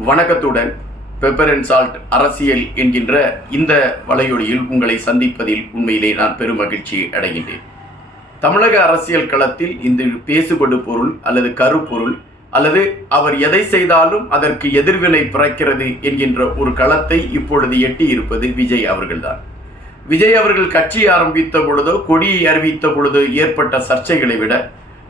வணக்கத்துடன் pepper and salt அரசியல் என்கின்ற இந்த வலையொலியில் உங்களை சந்திப்பதில் உண்மையிலே நான் பெருமகிழ்ச்சி அடைகின்றேன். தமிழக அரசியல் களத்தில் இந்த பேசுபடு பொருள் அல்லது கருப்பொருள் அல்லது அவர் எதை செய்தாலும் அதற்கு எதிர்வினை பிறக்கிறது என்கின்ற ஒரு களத்தை இப்பொழுது எட்டி இருப்பது விஜய் அவர்கள்தான். விஜய் அவர்கள் கட்சி ஆரம்பித்த பொழுதோ கொடியை அறிவித்த பொழுதோ ஏற்பட்ட சர்ச்சைகளை விட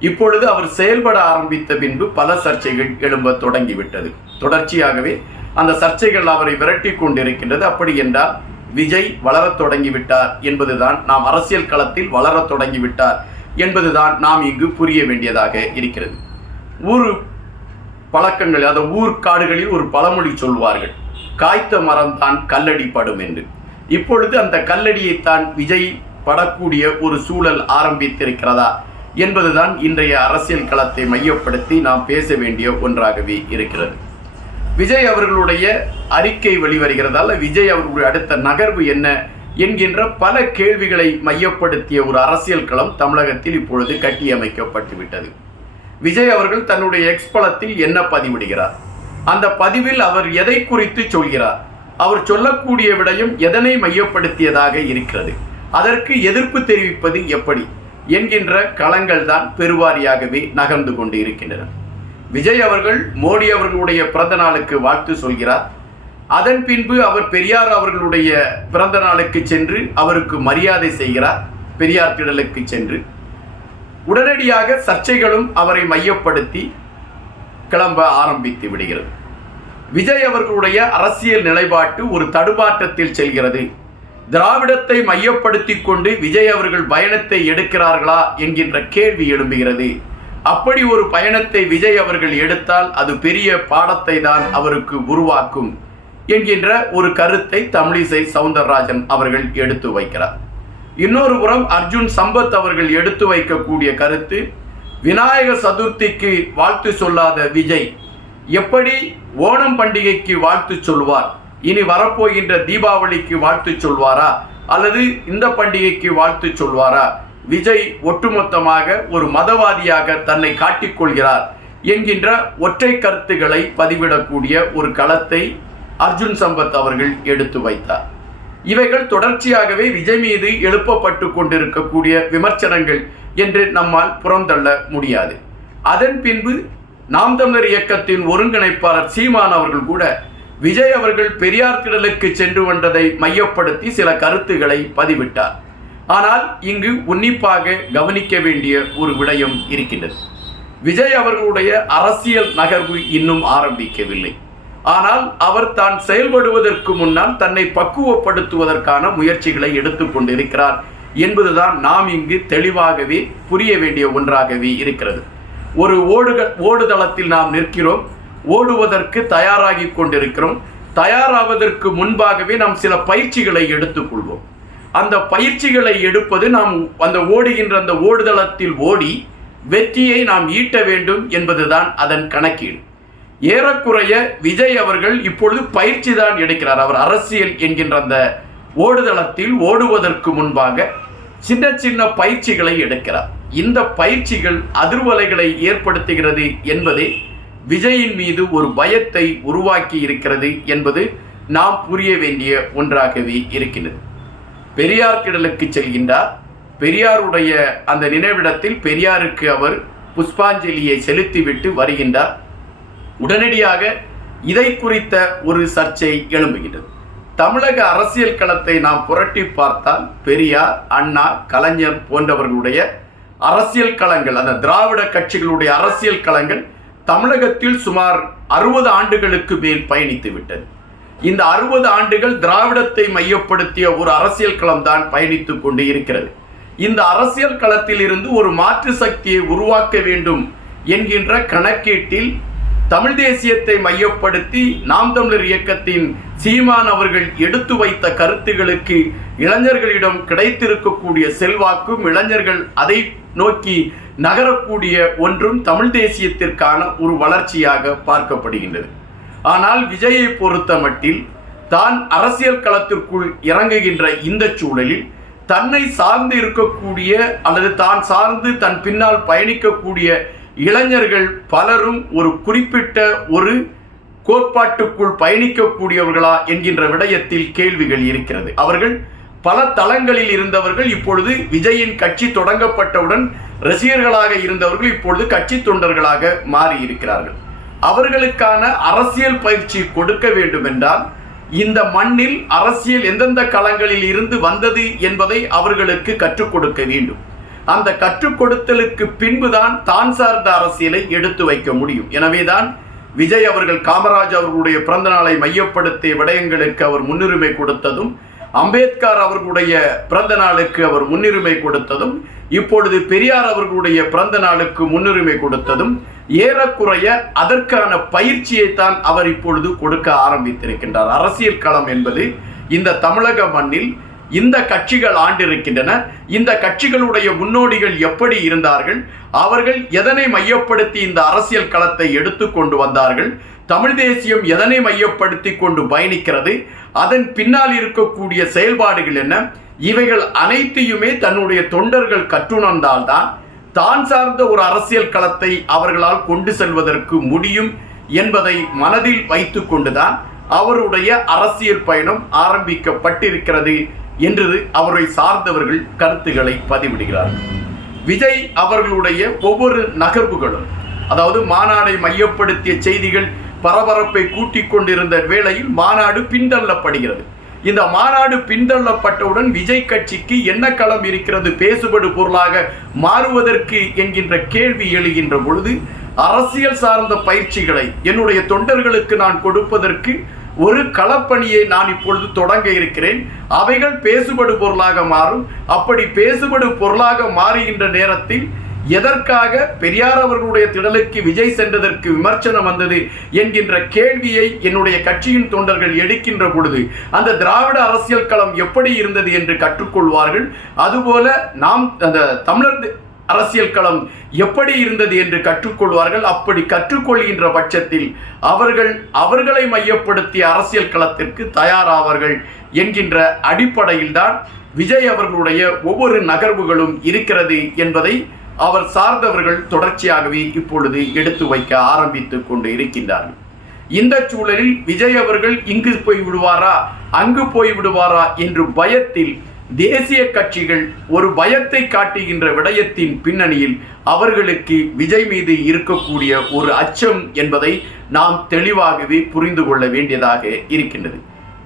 இப்பொழுது அவர் செயல்பட ஆரம்பித்த பின்பு பல சர்ச்சைகள் எழும்ப தொடங்கிவிட்டது. தொடர்ச்சியாகவே அந்த சர்ச்சைகள் அவரை விரட்டி கொண்டிருக்கின்றது. அப்படி என்றால் விஜய் வளரத் தொடங்கிவிட்டார் என்பதுதான், நாம் அரசியல் களத்தில் வளரத் தொடங்கிவிட்டார் என்பதுதான் நாம் இங்கு புரிய வேண்டியதாக இருக்கிறது. ஊர் பழக்கங்கள், அந்த ஊர்காடுகளில் ஒரு பழமொழி சொல்வார்கள், காய்த்த மரம்தான் கல்லடி படும் என்று. இப்பொழுது அந்த கல்லடியைத்தான் விஜய் படக்கூடிய ஒரு சூழல் ஆரம்பித்திருக்கிறதா என்பதுதான் இன்றைய அரசியல் களத்தை மையப்படுத்தி நாம் பேச வேண்டிய ஒன்றாகவே இருக்கிறது. விஜய் அவர்களுடைய அறிக்கை வெளிவருகிறதால விஜய் அவர்களுடைய அடுத்த நகர்வு என்ன என்கின்ற பல கேள்விகளை மையப்படுத்திய ஒரு அரசியல் களம் தமிழகத்தில் இப்பொழுது கட்டியமைக்கப்பட்டு விட்டது. விஜய் அவர்கள் தன்னுடைய எக்ஸ்பலத்தில் என்ன பதிவிடுகிறார், அந்த பதிவில் அவர் எதை குறித்து சொல்கிறார், அவர் சொல்லக்கூடிய விடயம் எதனை மையப்படுத்தியதாக இருக்கிறது, அதற்கு எதிர்ப்பு தெரிவிப்பது எப்படி என்கின்ற களங்கள் தான் பெருவாரியாகவே நகர்ந்து கொண்டு இருக்கின்றன. விஜய் அவர்கள் மோடி அவர்களுடைய பிறந்த நாளுக்கு வாழ்த்து சொல்கிறார். அதன் பின்பு அவர் பெரியார் அவர்களுடைய பிறந்த நாளுக்கு சென்று அவருக்கு மரியாதை செய்கிறார். பெரியார் திடலுக்கு சென்று உடனடியாக சர்ச்சைகளும் அவரை மையப்படுத்தி கிளம்ப ஆரம்பித்து விடுகிறது. விஜய் அவர்களுடைய அரசியல் நிலைப்பாட்டு ஒரு தடுமாற்றத்தில் செல்கிறது. திராவிடத்தை மையப்படுத்தி கொண்டு விஜய் அவர்கள் பயணத்தை எடுக்கிறார்களா என்கின்ற கேள்வி எழும்புகிறது. அப்படி ஒரு பயணத்தை விஜய் அவர்கள் எடுத்தால் அது பெரிய பாடத்தை தான் அவருக்கு உருவாக்கும் என்கின்ற ஒரு கருத்தை தமிழிசை சவுந்தரராஜன் அவர்கள் எடுத்து வைக்கிறார். இன்னொரு புறம் அர்ஜுன் சம்பத் அவர்கள் எடுத்து வைக்கக்கூடிய கருத்து, விநாயகர் சதுர்த்திக்கு வாழ்த்து சொல்லாத விஜய் எப்படி ஓணம் பண்டிகைக்கு வாழ்த்து சொல்வார், இனி வரப்போகின்ற தீபாவளிக்கு வாழ்த்து சொல்வாரா அல்லது இந்த பண்டிகைக்கு வாழ்த்து சொல்வாரா? விஜய் ஒட்டுமொத்தமாக ஒரு மதவாதியாக தன்னை காட்டிக்கொள்கிறார் என்கின்ற ஒற்றை கருத்துக்களை பதிவிடக்கூடிய ஒரு களத்தை அர்ஜுன் சம்பத் அவர்கள் எடுத்து வைத்தார். இவைகள் தொடர்ச்சியாகவே விஜய் மீது எழுப்பப்பட்டு கொண்டிருக்கக்கூடிய விமர்சனங்கள் என்று நம்மால் புறந்தள்ள முடியாது. அதன் பின்பு நாம் தமிழர் இயக்கத்தின் ஒருங்கிணைப்பாளர் சீமான் அவர்கள் கூட விஜய் அவர்கள் பெரியார் திடலுக்கு சென்று வந்ததை மையப்படுத்தி சில கருத்துக்களை பதிவிட்டார். ஆனால் இங்கு உன்னிப்பாக கவனிக்க வேண்டிய ஒரு விடயம் இருக்கின்றது. விஜய் அவர்களுடைய அரசியல் நகர்வு இன்னும் ஆரம்பிக்கவில்லை. ஆனால் அவர் தான் செயல்படுவதற்கு முன்னால் தன்னை பக்குவப்படுத்துவதற்கான முயற்சிகளை எடுத்துக்கொண்டிருக்கிறார் என்பதுதான் நாம் இங்கு தெளிவாகவே புரிய வேண்டிய ஒன்றாகவே இருக்கிறது. ஒரு ஓடுதளத்தில் நாம் நிற்கிறோம், ஓடுவதற்கு தயாராகி கொண்டிருக்கிறோம். தயாராவதற்கு முன்பாகவே நாம் சில பயிற்சிகளை எடுத்துக்கொள்வோம். அந்த பயிற்சிகளை எடுப்பது நாம் அந்த ஓடுகின்ற அந்த ஓடுதளத்தில் ஓடி வெற்றியை நாம் ஈட்ட வேண்டும் என்பதுதான் அதன் கணக்கீடு. ஏறக்குறைய விஜய் அவர்கள் இப்பொழுது பயிற்சி தான் எடுக்கிறார். அவர் அரசியல் என்கின்ற அந்த ஓடுதளத்தில் ஓடுவதற்கு முன்பாக சின்ன சின்ன பயிற்சிகளை எடுக்கிறார். இந்த பயிற்சிகள் அதிர்வலைகளை ஏற்படுத்துகிறது என்பதே விஜயின் மீது ஒரு பயத்தை உருவாக்கி இருக்கிறது என்பது நாம் புரிய வேண்டிய ஒன்றாகவே இருக்கின்றது. பெரியார் திடலுக்கு செல்கின்றார். பெரியாருடைய அந்த நினைவிடத்தில் பெரியாருக்கு அவர் புஷ்பாஞ்சலியை செலுத்திவிட்டு வருகின்றார். உடனடியாக இதை குறித்த ஒரு சர்ச்சை எழும்புகின்றது. தமிழக அரசியல் களத்தை நாம் புரட்டி பார்த்தால் பெரியார், அண்ணா, கலைஞர் போன்றவர்களுடைய அரசியல் களங்கள், அந்த திராவிட கட்சிகளுடைய அரசியல் களங்கள் தமிழகத்தில் சுமார் 60 ஆண்டுகளுக்கு மேல் பயணித்து விட்டது. இந்த 60 ஆண்டுகள் திராவிடத்தை மையப்படுத்திய ஒரு அரசியல் களம் தான் பயணித்துக் கொண்டு இருக்கிறது. இந்த அரசியல் களத்தில் இருந்து ஒரு மாற்று சக்தியை உருவாக்க வேண்டும் என்கின்ற கணக்கீட்டில் தமிழ் தேசியத்தை மையப்படுத்தி நாம் தமிழர் இயக்கத்தின் சீமான் அவர்கள் எடுத்து வைத்த கருத்துகளுக்கு இளைஞர்களிடம் கிடைத்திருக்கக்கூடிய செல்வாக்கும், இளைஞர்கள் அதை நோக்கி நகரக்கூடிய ஒன்றும் தமிழ் தேசியத்திற்கான ஒரு வளர்ச்சியாக பார்க்கப்படுகின்றது. ஆனால் விஜயை பொறுத்த மட்டில் தான் அரசியல் களத்திற்குள் இறங்குகின்ற இந்த சூழலில் தன்னை சார்ந்து இருக்கக்கூடிய அல்லது தான் சார்ந்து தன் பின்னால் பயணிக்கக்கூடிய இளைஞர்கள் பலரும் ஒரு குறிப்பிட்ட ஒரு கோட்பாட்டுக்குள் பயணிக்கக்கூடியவர்களா என்கின்ற விடயத்தில் கேள்விகள் இருக்கிறது. அவர்கள் பல தளங்களில் இருந்தவர்கள் இப்பொழுது விஜயின் கட்சி தொடங்கப்பட்டவுடன் ரசிகர்களாக இருந்தவர்கள் இப்பொழுது கட்சி தொண்டர்களாக மாறி இருக்கிறார்கள். அவர்களுக்கான அரசியல் பயிற்சி கொடுக்க வேண்டும் என்றால் இந்த மண்ணில் அரசியல் எந்தெந்த களங்களில் இருந்து வந்தது என்பதை அவர்களுக்கு கற்றுக் கொடுக்க வேண்டும். அந்த கற்றுக் கொடுத்தலுக்கு பின்புதான் தான் சார்ந்த அரசியலை எடுத்து வைக்க முடியும். எனவேதான் விஜய் அவர்கள் காமராஜ் அவர்களுடைய பிறந்த நாளை மையப்படுத்திய விடயங்களுக்கு அவர் முன்னுரிமை கொடுத்ததும், அம்பேத்கர் அவர்களுடைய பிறந்த நாளுக்கு அவர் முன்னுரிமை கொடுத்ததும், இப்பொழுது பெரியார் அவர்களுடைய பிறந்த நாளுக்கு முன்னுரிமை கொடுத்ததும் ஏறக்குறைய அதற்கான பயிற்சியை தான் அவர் இப்பொழுது கொடுக்க ஆரம்பித்திருக்கின்றார். அரசியல் களம் என்பது இந்த தமிழக மண்ணில் இந்த கட்சிகள் ஆண்டிருக்கின்றன. இந்த கட்சிகளுடைய முன்னோடிகள் எப்படி இருந்தார்கள், அவர்கள் எதனை மையப்படுத்தி இந்த அரசியல் களத்தை எடுத்து கொண்டு வந்தார்கள், தமிழ் தேசியம் எதனை மையப்படுத்தி கொண்டு பயணிக்கிறது, அதன் பின்னால் இருக்கக்கூடிய செயல்பாடுகள் என்ன, இவைகள் அனைத்தையுமே தன்னுடைய தொண்டர்கள் கற்றுணர்ந்தால்தான் தான் சார்ந்த ஒரு அரசியல் களத்தை அவர்களால் கொண்டு செல்வதற்கு முடியும் என்பதை மனதில் வைத்து கொண்டுதான் அவருடைய அரசியல் பயணம் ஆரம்பிக்கப்பட்டிருக்கிறது என்று அவரை சார்ந்தவர்கள் கருத்துக்களை பதிவிடுகிறார்கள். விஜய் அவர்களுடைய ஒவ்வொரு நகர்வுகளும், அதாவது மாநாடை மையப்படுத்திய செய்திகள் பரபரப்பை கூட்டிக் கொண்டிருந்த வேளையில் மாநாடு பின்தள்ளப்படுகிறது. இந்த மாநாடு பின்தள்ளப்பட்டவுடன் விஜய் கட்சிக்கு என்ன களம் இருக்கிறது பேசுபடு பொருளாக மாறுவதற்கு என்கின்ற கேள்வி எழுகின்ற பொழுது, அரசியல் சார்ந்த பயிற்சிகளை என்னுடைய தொண்டர்களுக்கு நான் கொடுப்பதற்கு ஒரு களப்பணியை நான் இப்பொழுது தொடங்க இருக்கிறேன். அவைகள் பேசுபடு பொருளாக மாறும். அப்படி பேசுபடு பொருளாக மாறுகின்ற நேரத்தில் எதற்காக பெரியார் அவர்களுடைய திடலுக்கு விஜய் சென்றதற்கு விமர்சனம் வந்தது என்கின்ற கேள்வியை என்னுடைய கட்சியின் தொண்டர்கள் எடுக்கின்ற பொழுது அந்த திராவிட அரசியல் களம் எப்படி இருந்தது என்று கற்றுக்கொள்வார்கள். அதுபோல நாம் அந்த தமிழர் அரசியல் களம் எப்படி இருந்தது என்று கற்றுக்கொள்வார்கள். அப்படி கற்றுக்கொள்கின்ற பட்சத்தில் அவர்களை மையப்படுத்திய அரசியல் களத்திற்கு தயாராவார்கள் என்கின்ற அடிப்படையில் தான் விஜய் அவர்களுடைய ஒவ்வொரு நகர்வுகளும் இருக்கிறது என்பதை அவர் சார்ந்தவர்கள் தொடர்ச்சியாகவே இப்பொழுது எடுத்து வைக்க ஆரம்பித்துக் கொண்டு இருக்கின்றார்கள். இந்த சூழலில் விஜய் அவர்கள் இங்கு போய் விடுவாரா அங்கு போய் விடுவாரா என்று பயத்தில் தேசிய கட்சிகள் ஒரு பயத்தை காட்டுகின்ற விடயத்தின் பின்னணியில் அவர்களுக்கு விஜய் மீது இருக்கக்கூடிய ஒரு அச்சம் என்பதை நாம் தெளிவாகவே புரிந்து கொள்ள வேண்டியதாக இருக்கின்றது.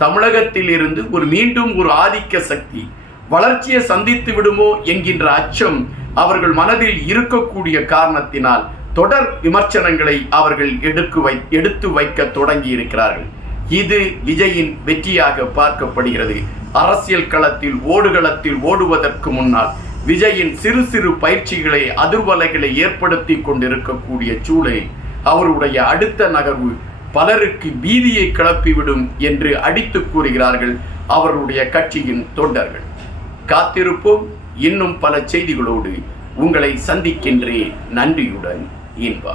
தமிழகத்தில் இருந்து மீண்டும் ஒரு ஆதிக்க சக்தி வளர்ச்சியை சந்தித்து விடுமோ என்கின்ற அச்சம் அவர்கள் மனதில் இருக்கக்கூடிய காரணத்தினால் தொடர் விமர்சனங்களை அவர்கள் எடுத்து வைக்க தொடங்கி இருக்கிறார்கள். இது விஜயின் வெற்றியாக பார்க்கப்படுகிறது. அரசியல் களத்தில் ஓடுகளத்தில் ஓடுவதற்கு முன்னால் விஜயின் சிறு சிறு பயிற்சிகளை அதிர்வலைகளை ஏற்படுத்தி கொண்டிருக்கக்கூடிய சூழலில் அவருடைய அடுத்த நகர்வு பலருக்கு பீதியை கிளப்பிவிடும் என்று அடித்து கூறுகிறார்கள் அவருடைய கட்சியின் தொண்டர்கள். காத்திருப்போம். இன்னும் பல செய்திகளோடு உங்களை சந்திக்கின்றேன். நன்றியுடன் இன்பா.